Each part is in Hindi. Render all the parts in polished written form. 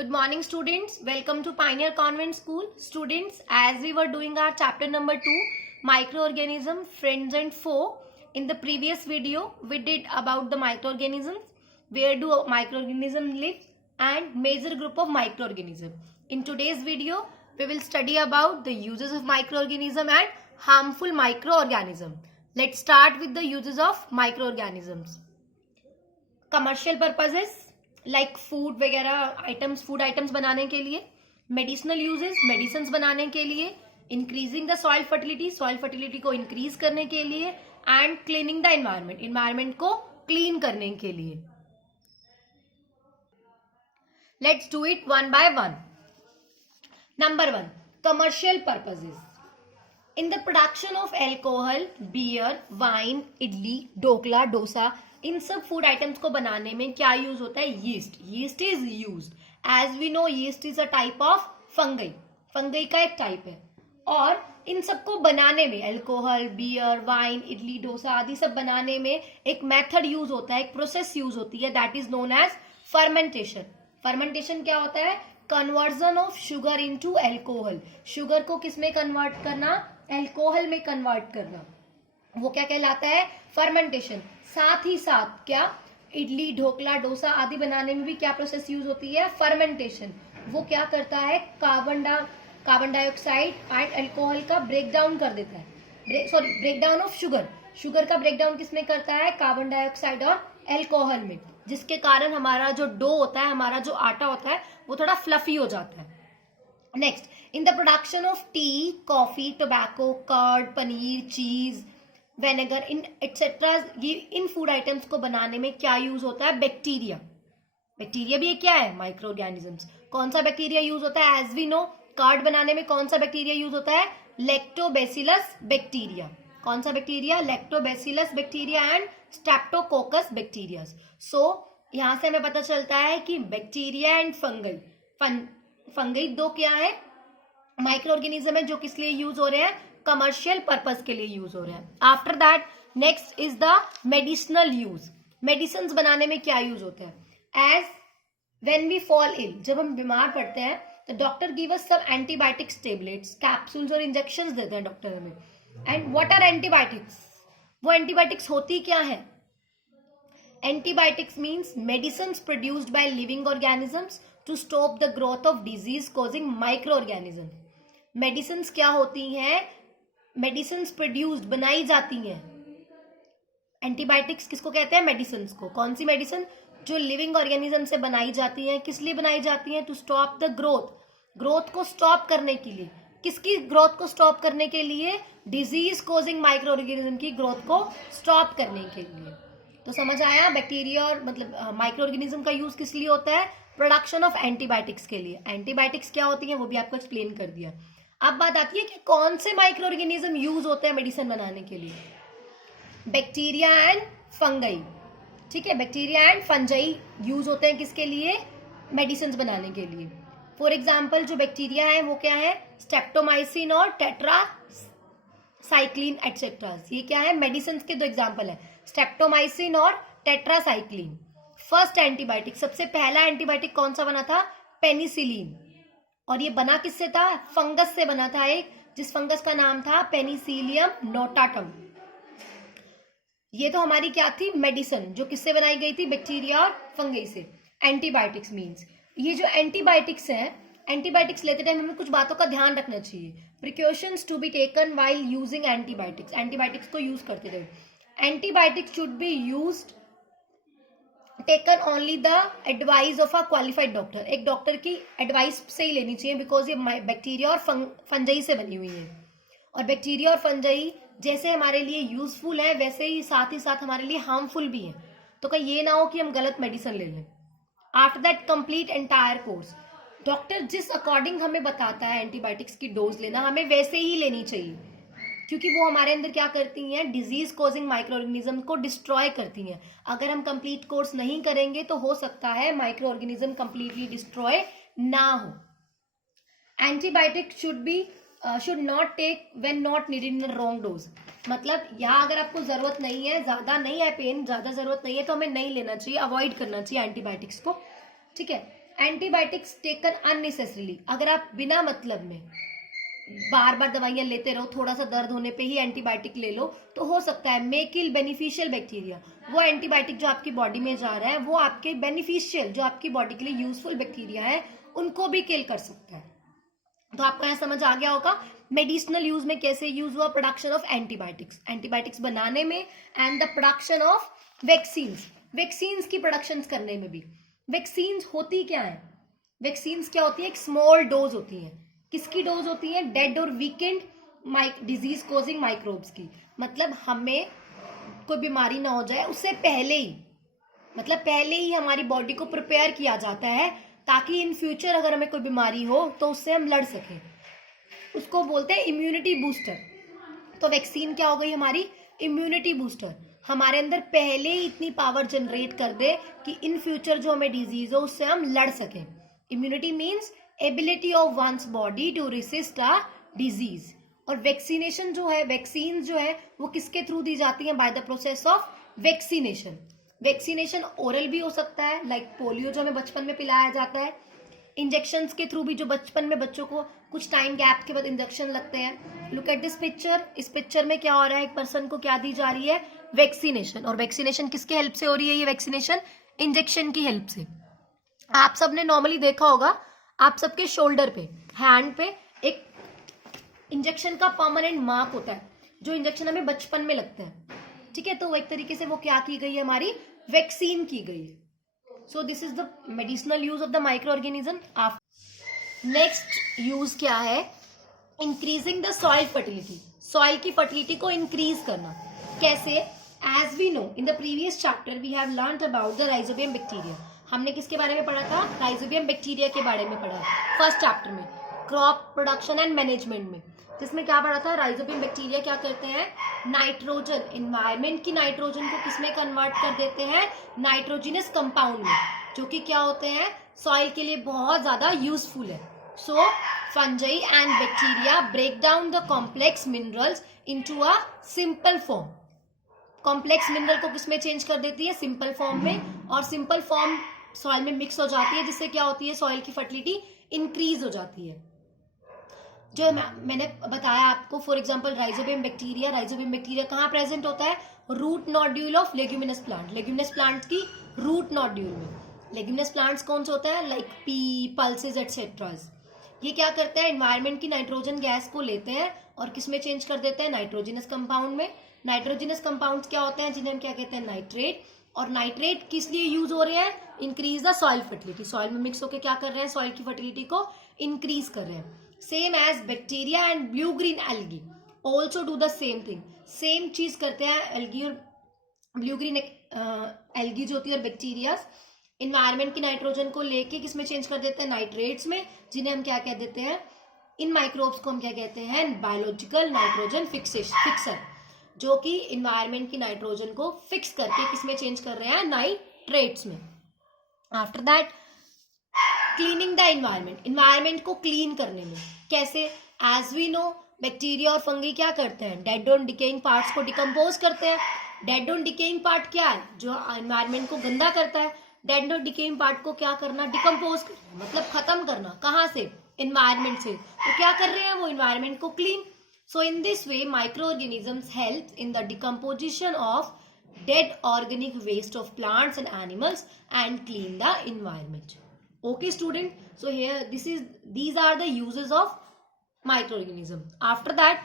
Good morning students, welcome to Pioneer Convent School. Students, as we were doing our chapter number 2, microorganism, friends and foe. In the previous video, we did about the microorganisms, where do microorganisms live and major group of microorganisms. In today's video, we will study about the uses of microorganism and harmful microorganism. Let's start with the uses of microorganisms. Commercial purposes like food वगैरह आइटम्स, फूड आइटम्स बनाने के लिए, मेडिसिनल यूजेस, मेडिसिन बनाने के लिए, increasing the soil fertility, soil fertility को इंक्रीज करने के लिए, and cleaning the environment, environment को क्लीन करने के लिए. Let's do it one by one. Number 1, commercial purposes. In the production of alcohol, beer, wine, idli, dhokla, dosa, इन सब फूड आइटम्स को बनाने में क्या यूज होता है? Yeast. Yeast is used. As we know, yeast is a type of fungi. Fungi का एक टाइप है. और इन सबको बनाने में, alcohol, beer, wine, idli, dosa आदि सब बनाने में एक मेथड यूज होता है, एक प्रोसेस यूज होती है, that is known as fermentation. Fermentation क्या होता है? Conversion of sugar into alcohol. Sugar को किस में कन्वर्ट करना? अल्कोहल में कन्वर्ट करना. वो क्या कहलाता है? फर्मेंटेशन. साथ ही साथ क्या इडली, ढोकला, डोसा आदि बनाने में भी क्या प्रोसेस यूज होती है? फर्मेंटेशन. वो क्या करता है? कार्बन डाइऑक्साइड एंड अल्कोहल का ब्रेक डाउन कर देता है. Break down of sugar. Sugar का ब्रेक डाउन किसमें करता है? कार्बन डाइऑक्साइड और अल्कोहल में, जिसके कारण हमारा जो डो होता है, हमारा जो आटा होता है, वो थोड़ा फ्लफी हो जाता है. Next, in the production of tea, coffee, tobacco, curd, paneer, cheese, vinegar, in etcetera, ये इन फूड आइटम्स को बनाने में क्या यूज होता है? बैक्टीरिया. बैक्टीरिया भी क्या है? Micro organisms. कौन सा बैक्टीरिया यूज होता है? एज वी नो, कर्ड बनाने में कौन सा बैक्टीरिया यूज होता है? Lactobacillus bacteria. कौन सा bacteria? Lactobacillus bacteria and streptococcus bacteria. So यहां से हमें पता चलता है कि बैक्टीरिया एंड फंगई, फंगई दो क्या है? माइक्रो ऑर्गेनिज्म है, जो किस लिए यूज हो रहे हैं? कमर्शियल पर्पस के लिए यूज हो रहे हैं. After that next is the medicinal use. Medicine बनाने में क्या यूज होता है? As when we fall ill, जब हम बीमार पड़ते हैं तो डॉक्टर गिव अस सब एंटीबायोटिक्स, टेबलेट्स, कैप्सूल्स और इंजेक्शंस देते हैं डॉक्टर हमें. And what are antibiotics? वो एंटीबायोटिक्स होती क्या है? Antibiotics means medicine produced by living organisms to stop the growth of disease causing micro organism. Medicine क्या होती हैं? मेडिसिन प्रोड्यूस्ड, बनाई जाती हैं. एंटीबायोटिक्स किसको कहते हैं? मेडिसिन को. कौन सी मेडिसिन? जो लिविंग ऑर्गेनिज्म से बनाई जाती हैं. किस लिए बनाई जाती हैं? To stop the growth. Growth को स्टॉप करने के लिए. किसकी ग्रोथ को स्टॉप करने के लिए? डिजीज कॉजिंग माइक्रो ऑर्गेनिज्म की ग्रोथ को स्टॉप करने के लिए. तो समझ आया? बैक्टीरिया और मतलब माइक्रो ऑर्गेनिज्म का यूज किस लिए होता है? प्रोडक्शन ऑफ एंटीबायोटिक्स के लिए. एंटीबायोटिक्स क्या होती है वो भी आपको एक्सप्लेन कर दिया. अब बात आती है कि कौन से माइक्रो ऑर्गेनिज्म यूज होते हैं मेडिसिन बनाने के लिए? Bacteria and fungi. ठीक है, बैक्टीरिया एंड फंजाई यूज होते हैं किसके लिए? मेडिसिन बनाने के लिए. फॉर एग्जाम्पल जो बैक्टीरिया है वो क्या है? स्ट्रेप्टोमाइसिन और टेट्रासाइक्लिन एक्सेट्रा. ये क्या है? मेडिसिन के दो एग्जाम्पल है, स्ट्रेप्टोमाइसिन और टेट्रासाइक्लिन. फर्स्ट एंटीबायोटिक, सबसे पहला एंटीबायोटिक कौन सा बना था? पेनिसिलिन. और ये बना किससे था? फंगस से बना था, एक जिस फंगस का नाम था पेनिसिलियम नोटाटम. ये तो हमारी क्या थी? मेडिसिन, जो किससे बनाई गई थी? बैक्टीरिया और फंगई से. एंटीबायोटिक्स मीन्स ये जो एंटीबायोटिक्स हैं, एंटीबायोटिक्स लेते टाइम हमें कुछ बातों का ध्यान रखना चाहिए. Precautions to be taken while using antibiotics. Antibiotics को यूज करते रहे. Antibiotics should be used taken only the advice of a qualified doctor. एक डॉक्टर की एडवाइस से ही लेनी चाहिए, बिकॉज ये बैक्टीरिया और फंजाई से बनी हुई है. और बैक्टीरिया और फंजाई जैसे हमारे लिए यूजफुल है, वैसे ही साथ हमारे लिए हार्मफुल भी है. तो कहीं ये ना हो कि हम गलत मेडिसिन ले लें. After that complete entire course. Doctor जिस अकॉर्डिंग हमें बताता है एंटीबायोटिक्स की डोज लेना, हमें वैसे ही लेनी चाहिए, क्योंकि वो हमारे अंदर क्या करती हैं? डिजीज कॉजिंग माइक्रो ऑर्गेनिज्म को डिस्ट्रॉय करती हैं. अगर हम कंप्लीट कोर्स नहीं करेंगे तो हो सकता है माइक्रो ऑर्गेनिज्म कंप्लीटली डिस्ट्रॉय ना हो. Antibiotic should not take when not needed in wrong dose. मतलब यहाँ अगर आपको जरूरत नहीं है, ज्यादा नहीं है पेन, ज्यादा जरूरत नहीं है, तो हमें नहीं लेना चाहिए, अवॉइड करना चाहिए एंटीबायोटिक्स को. ठीक है. एंटीबायोटिक्स टेकन अननेसेसरीली, अगर आप बिना मतलब में बार बार दवाइयां लेते रहो, थोड़ा सा दर्द होने पे ही एंटीबायोटिक ले लो, तो हो सकता है मे किल बेनिफिशियल बैक्टीरिया। वो एंटीबायोटिक जो आपकी बॉडी में जा रहा है वो आपके बेनिफिशियल, जो आपकी बॉडी के लिए यूजफुल बैक्टीरिया है, उनको भी किल कर सकता है। तो आपको यहां समझ आ गया होगा मेडिसिनल यूज में कैसे यूज हुआ प्रोडक्शन ऑफ एंटीबायोटिक्स, एंटीबायोटिक्स बनाने में, and the production of vaccines, vaccines की प्रोडक्शन करने में भी। वैक्सीन्स होती क्या है? वैक्सीन्स क्या होती है? एक स्मॉल डोज होती है। किसकी डोज होती है? डेड और वीकेंड डिजीज कोजिंग माइक्रोब्स की। मतलब हमें कोई बीमारी ना हो जाए उससे पहले ही, मतलब पहले ही हमारी बॉडी को प्रिपेयर किया जाता है ताकि इन फ्यूचर अगर हमें कोई बीमारी हो तो उससे हम लड़ सकें। उसको बोलते हैं इम्यूनिटी बूस्टर। तो वैक्सीन क्या हो गई? हमारी इम्यूनिटी बूस्टर। हमारे अंदर पहले ही इतनी पावर जनरेट कर दे कि इन फ्यूचर जो हमें डिजीज हो उससे हम लड़ सकें। Immunity means ability of one's body to resist a disease. और वैक्सीनेशन जो है, वैक्सीन जो है वो किसके थ्रू दी जाती है? By the process of vaccination. Vaccination oral भी हो सकता है, लाइक पोलियो जो हमें बचपन में पिलाया जाता है। इंजेक्शंस के थ्रू भी, जो बचपन में बच्चों को कुछ टाइम गैप के बाद इंजेक्शन लगते हैं। Look at this picture. इस पिक्चर में क्या हो रहा है? एक पर्सन को क्या दी जा रही है? वैक्सीनेशन। और वैक्सीनेशन किसके हेल्प से हो रही है? ये वैक्सीनेशन इंजेक्शन की हेल्प से। आप सबने नॉर्मली देखा होगा, आप सबके शोल्डर पे, हैंड पे एक इंजेक्शन का परमानेंट मार्क होता है, जो इंजेक्शन हमें बचपन में लगते हैं। ठीक है, तो वो एक तरीके से वो क्या की गई है? हमारी वैक्सीन की गई है। So this is the medicinal use of the micro organism. Next use क्या है? Increasing the soil fertility. Soil की फर्टिलिटी को इंक्रीज करना कैसे? As we know in the previous chapter we have learned about the rhizobium bacteria. हमने किसके बारे में पढ़ा था? राइजोबियम बैक्टीरिया के बारे में पढ़ा फर्स्ट चैप्टर में, क्रॉप प्रोडक्शन एंड मैनेजमेंट में, जिसमें क्या पढ़ा था? राइजोबियम बैक्टीरिया क्या करते हैं? नाइट्रोजन, एनवायरमेंट की नाइट्रोजन को किसमें कन्वर्ट कर देते हैं? नाइट्रोजिनस कंपाउंड में, जो कि क्या होते हैं? सॉइल के लिए बहुत ज्यादा यूजफुल है। So fungi and bacteria break down the complex minerals into a simple form. Complex mineral को किसमें चेंज कर देती है? सिंपल फॉर्म में। और सिंपल फॉर्म सॉइल में मिक्स हो जाती है, जिससे क्या होती है? सॉइल की फर्टिलिटी इंक्रीज हो जाती है। जो मैंने बताया आपको, for example rhizobium bacteria, rhizobium bacteria कहाँ प्रेजेंट होता है? Root nodule of leguminous plant, leguminous plant की रूट नोड्यूल में। लेग्यूमिनस प्लांट्स कौन से होते हैं? Like pea, pulses etcetera. ये क्या करते हैं? एनवायरमेंट की नाइट्रोजन गैस को लेते हैं और किसमें चेंज कर देते हैं? नाइट्रोजिनस कंपाउंड में। नाइट्रोजिनस कंपाउंड्स क्या होते हैं? जिन्हें हम क्या कहते हैं? नाइट्रेट। और नाइट्रेट किस लिए यूज हो रहे हैं? Increase the soil fertility. Soil में मिक्स होकर क्या कर रहे हैं? सॉइल की फर्टिलिटी को इंक्रीज कर रहे हैं। Same as bacteria and blue green algae also do the same thing. Same चीज करते हैं एल्गी और ब्लू ग्रीन एल्गी जो होती है और बैक्टीरिया इन्वायरमेंट की नाइट्रोजन को लेके किसमें चेंज कर देते हैं? नाइट्रेट्स में, जिन्हें हम क्या कह देते हैं? इन माइक्रोब्स को हम क्या कहते हैं? बायोलॉजिकल नाइट्रोजन फिक्सर, जो कि इन्वायरमेंट की नाइट्रोजन को फिक्स करके किसमें चेंज कर रहे हैं? नाइट्रेट्स में। After that cleaning the environment, environment को क्लीन करने में कैसे? एज वी नो बैक्टीरिया और फंगी क्या करते हैं? डेड और डिकेइंग पार्ट्स को डिकम्पोज करते हैं। डेड और डिकेइंग पार्ट क्या है? जो इन्वायरमेंट को गंदा करता है। डेड और डिकेइंग पार्ट को क्या करना? डिकम्पोज करना, मतलब खत्म करना। कहाँ से? इन्वायरमेंट से। तो क्या कर रहे हैं वो? इन्वायरमेंट को clean. So in this way microorganisms help in the decomposition of dead organic waste of plants and animals and clean the environment. Okay student, so here these are the uses of microorganism. After that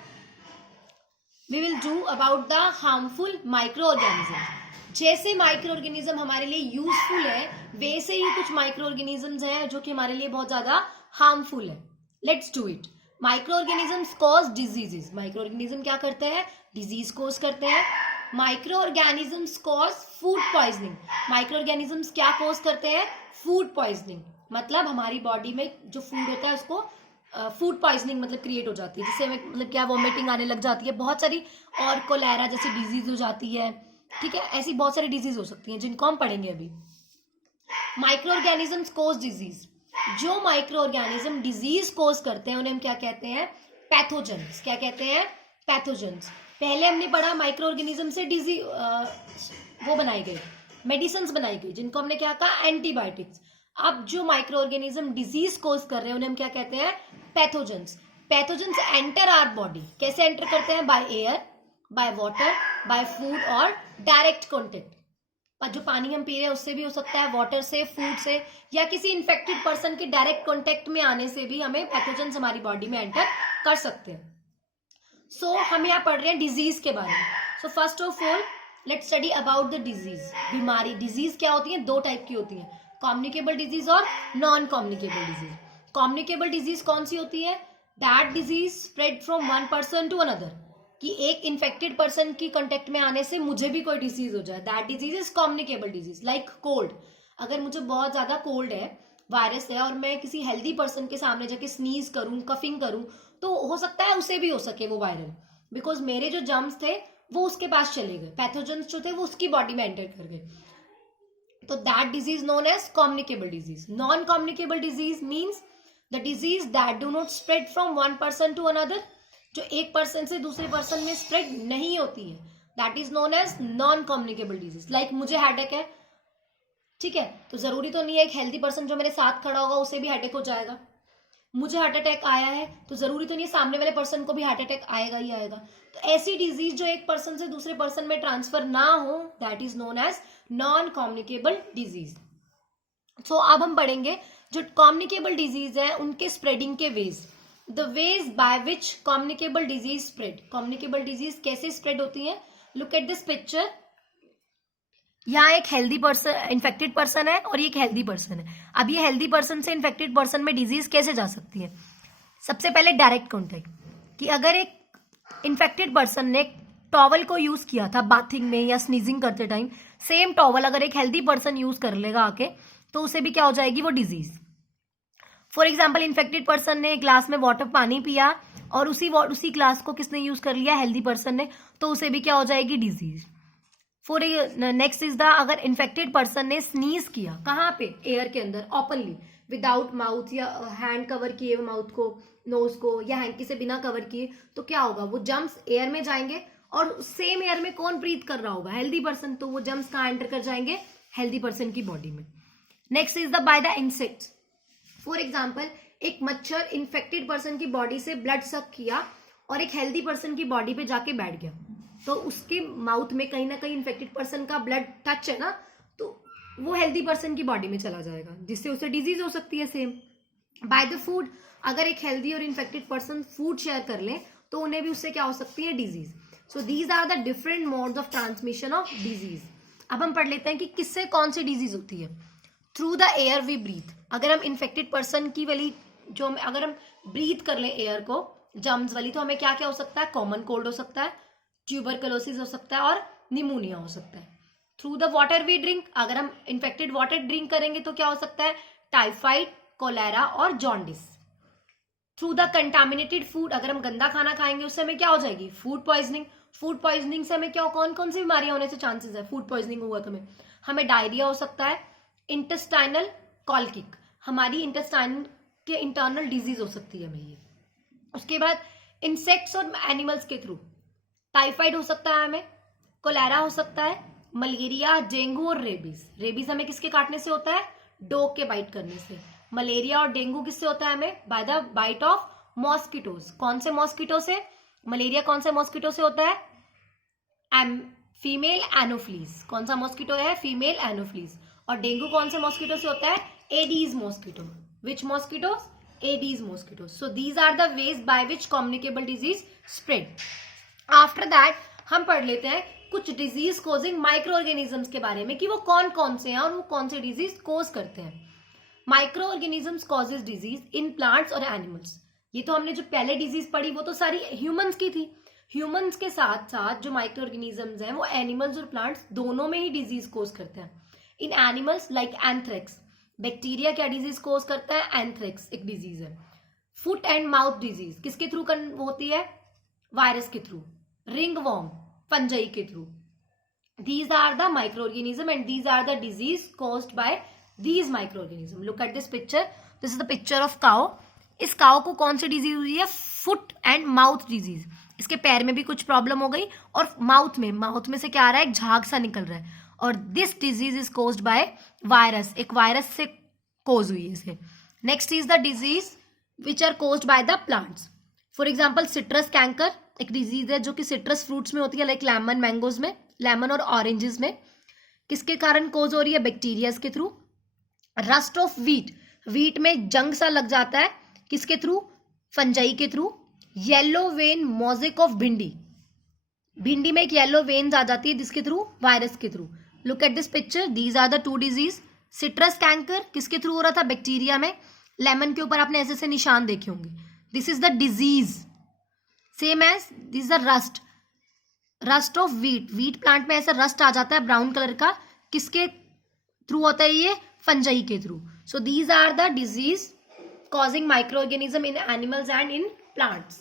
we will do about the harmful microorganisms. जैसे माइक्रोऑर्गेनिज्म हमारे लिए यूजफुल है, वैसे ही कुछ माइक्रोऑर्गेनिजम्स हैं जो कि हमारे लिए बहुत ज्यादा हार्मफुल है। Let's do it. Microorganisms cause diseases. Microorganism क्या करते हैं? डिजीज कॉज करते हैं। Microorganisms cause food poisoning. Microorganisms क्या कॉज करते हैं? Food poisoning. मतलब हमारी बॉडी में जो फूड होता है उसको फूड पॉइजनिंग मतलब क्रिएट हो जाती है, जिससे हमें मतलब क्या वॉमिटिंग आने लग जाती है, बहुत सारी, और कोलेरा जैसी डिजीज हो जाती है। ठीक है, ऐसी बहुत सारी डिजीज हो सकती हैं जिनको हम पढ़ेंगे अभी। माइक्रो ऑर्गेनिजम्स कोज डिजीज। जो माइक्रो ऑर्गेनिज्म डिजीज कोज करते हैं उन्हें हम क्या कहते हैं? पैथोजेंस। क्या कहते हैं? पैथोजेंस। पहले हमने पढ़ा माइक्रो ऑर्गेनिज्म से डिजीज वो बनाई गई, मेडिसिन बनाई गई, जिनको हमने क्या कहा? एंटीबायोटिक्स। अब जो माइक्रो ऑर्गेनिज्म डिजीज कोज कर रहे हैं उन्हें हम क्या कहते हैं? Pathogens. Pathogens enter our body. कैसे एंटर करते हैं? By air, by water, by food और डायरेक्ट कॉन्टेक्ट. जो पानी हम पी रहे हैं उससे भी हो सकता है, वाटर से, फूड से, या किसी इन्फेक्टेड पर्सन के डायरेक्ट कॉन्टेक्ट में आने से भी हमें पैथोजेंस हमारी बॉडी में एंटर कर सकते हैं. सो हम यहाँ पढ़ रहे हैं डिजीज के बारे में. So first of all let's study about the disease. बीमारी, डिजीज क्या होती है? दो टाइप की होती है, कम्युनिकेबल डिजीज और non communicable disease. Communicable disease कौन सी होती है? That disease spread from one person to another, कि एक इन्फेक्टेड पर्सन की कांटेक्ट में आने से मुझे भी कोई डिजीज हो जाए. That disease is communicable disease. Like cold. अगर मुझे बहुत ज्यादा कोल्ड है, वायरस है, और मैं किसी हेल्दी पर्सन के सामने जाके स्नीज करूं, कफिंग करूं, तो हो सकता है उसे भी हो सके वो वायरल, बिकॉज मेरे जो जर्म्स थे वो उसके पास चले गए, पैथोजेंस जो थे वो उसकी बॉडी में एंटर कर गए. तो that disease known as communicable disease. Non communicable disease means the disease that do not spread from one person to another, जो एक पर्सन से दूसरे पर्सन में स्प्रेड नहीं होती है. That is known as non communicable disease. Like मुझे हेडेक है, ठीक है, तो जरूरी तो नहीं है एक हेल्दी पर्सन जो मेरे साथ खड़ा होगा उसे भी हेडेक हो जाएगा. मुझे हार्ट अटैक आया है तो जरूरी तो नहीं है सामने वाले पर्सन को भी हार्ट अटैक आएगा ही आएगा. तो ऐसी डिजीज जो एक पर्सन से दूसरे पर्सन में ट्रांसफर ना हो, that is known as non communicable disease. So अब हम पढ़ेंगे जो कम्युनिकेबल डिजीज है उनके स्प्रेडिंग के ways. The ways by which communicable disease spread. Communicable disease कैसे स्प्रेड होती है? Look at this picture. यहाँ एक हेल्दी पर्सन, इन्फेक्टेड पर्सन है और ये एक हेल्दी पर्सन है. अब ये हेल्दी पर्सन से इन्फेक्टेड पर्सन में डिजीज कैसे जा सकती है? सबसे पहले डायरेक्ट कॉन्टेक्ट, कि अगर एक इन्फेक्टेड पर्सन ने टॉवल को यूज किया था बाथिंग में या स्नीजिंग करते टाइम, सेम टॉवल अगर एक हेल्दी पर्सन यूज कर लेगा आके, तो उसे भी क्या हो जाएगी? वो disease. For example, infected person ने एक ग्लास में वाटर पानी पिया और उसी ग्लास को किसने यूज कर लिया? हेल्दी पर्सन ने, तो उसे भी क्या हो जाएगी? Disease. For next is the, अगर इन्फेक्टेड पर्सन ने स्नीज किया, कहाँ पे? एयर के अंदर, ओपनली, विदाउट माउथ, या हैंड कवर किए माउथ को, नोज को, या हैंकी से बिना कवर किए, तो क्या होगा? वो जम्स एयर में जाएंगे और सेम एयर में कौन ब्रीथ कर रहा होगा? Healthy person. तो वो जम्स कहाँ एंटर कर जाएंगे? हेल्दी पर्सन की बॉडी में. Next is the by the insects. For example, एक मच्छर इन्फेक्टेड पर्सन की बॉडी से ब्लड सक किया और एक हेल्दी पर्सन की बॉडी पे जाके बैठ गया, तो उसके माउथ में कहीं ना कहीं इन्फेक्टेड पर्सन का ब्लड टच है ना, तो वो हेल्दी पर्सन की बॉडी में चला जाएगा, जिससे उसे डिजीज हो सकती है. Same by the food. अगर एक हेल्दी और इन्फेक्टेड पर्सन फूड शेयर कर ले तो उन्हें भी उससे क्या हो सकती है? Disease. So these are the different modes of transmission of disease. अब हम पढ़ लेते हैं कि किससे कौन सी डिजीज होती है. Through the air we breathe. अगर हम इन्फेक्टेड पर्सन की वाली जो अगर हम ब्रीथ कर ले एयर को, जम्स वाली, तो हमें क्या क्या हो सकता है? कॉमन कोल्ड हो सकता है, ट्यूबरकुलोसिस हो सकता है और निमोनिया हो सकता है. Through the water we drink. अगर हम इन्फेक्टेड वाटर ड्रिंक करेंगे तो क्या हो सकता है? टाइफाइड, कोलेरा और jaundice. Through the contaminated food. अगर हम गंदा खाना खाएंगे उससे हमें क्या हो जाएगी? Food poisoning. फूड पॉइजनिंग से हमें क्या, कौन कौन सी बीमारियां होने से चांसेस है? फूड पॉइजनिंग हुआ तो हमें डायरिया हो सकता है, इंटेस्टाइनल कॉलिक, हमारी इंटेस्टाइन के इंटरनल डिजीज हो सकती है हमें ये. उसके बाद इंसेक्ट्स और एनिमल्स के थ्रू टाइफाइड हो सकता है हमें, कोलेरा हो सकता है, मलेरिया, डेंगू और रेबीज. रेबीज हमें किसके काटने से होता है? डॉग के बाइट करने से. मलेरिया और डेंगू किससे होता है हमें? By the bite of mosquitoes. कौन से मॉस्किटो से? मलेरिया कौन से मॉस्किटो से होता है? Female Anopheles. कौन सा मॉस्किटो है? Female Anopheles. और डेंगू कौन से मॉस्किटो से होता है? Aedes mosquito. Which mosquitoes? Aedes mosquito. So these are the ways by which communicable disease spread. After that हम पढ़ लेते हैं कुछ डिजीज कोजिंग माइक्रो ऑर्गेनिजम्स के बारे में, कि वो कौन कौन से हैं और वो कौन से डिजीज कोज करते हैं. Micro organisms causes disease in plants और एनिमल्स. ये तो हमने जो पहले डिजीज पढ़ी वो तो सारी ह्यूमंस की थी. ह्यूमंस के साथ साथ जो माइक्रो ऑर्गेनिजम्स हैं वो एनिमल्स और प्लांट्स दोनों में ही डिजीज कोज करते हैं. इन एनिमल्स लाइक एंथ्रेक्स. बैक्टीरिया क्या डिजीज कोज करता है? एंथ्रेक्स एक डिजीज है. फुट एंड माउथ डिजीज किसके थ्रू होती है? वायरस के थ्रू. रिंगवॉर्म फंजाई के through. These are the microorganism and these are the disease caused by these microorganism. Look at this picture. This is the picture of cow. इस काउ को कौन सी डिजीज हुई है? Foot and mouth disease. इसके पैर में भी कुछ प्रॉब्लम हो गई और माउथ में से क्या आ रहा है? एक झाग सा निकल रहा है. और this disease is caused by virus. एक वायरस से कोज हुई है इसे. Next is the disease which are caused by the plants. For example citrus canker एक डिजीज है जो कि सिट्रस फ्रूट्स में होती है, लाइक लेमन मैंगोज में, लेमन और ऑरेंजेस में. किसके कारण कोज हो रही है? बैक्टीरियाज के through. Rust of wheat, wheat में जंग सा लग जाता है, किसके थ्रू? फंजाई के through. Yellow vein mosaic of भिंडी, भिंडी में एक येलो वेन्स आ जाती है, जिसके थ्रू? वायरस के through. Look at this picture, these are the two disease. Citrus canker किसके थ्रू हो रहा था? बैक्टीरिया में. लेमन के ऊपर आपने ऐसे ऐसे निशान देखे होंगे, this is the disease. Same as this the rust, rust of wheat, wheat plant में ऐसा रस्ट आ जाता है ब्राउन कलर का, किसके थ्रू होता है ये? फंजाई के through. So these are the disease causing microorganism in animals and in plants.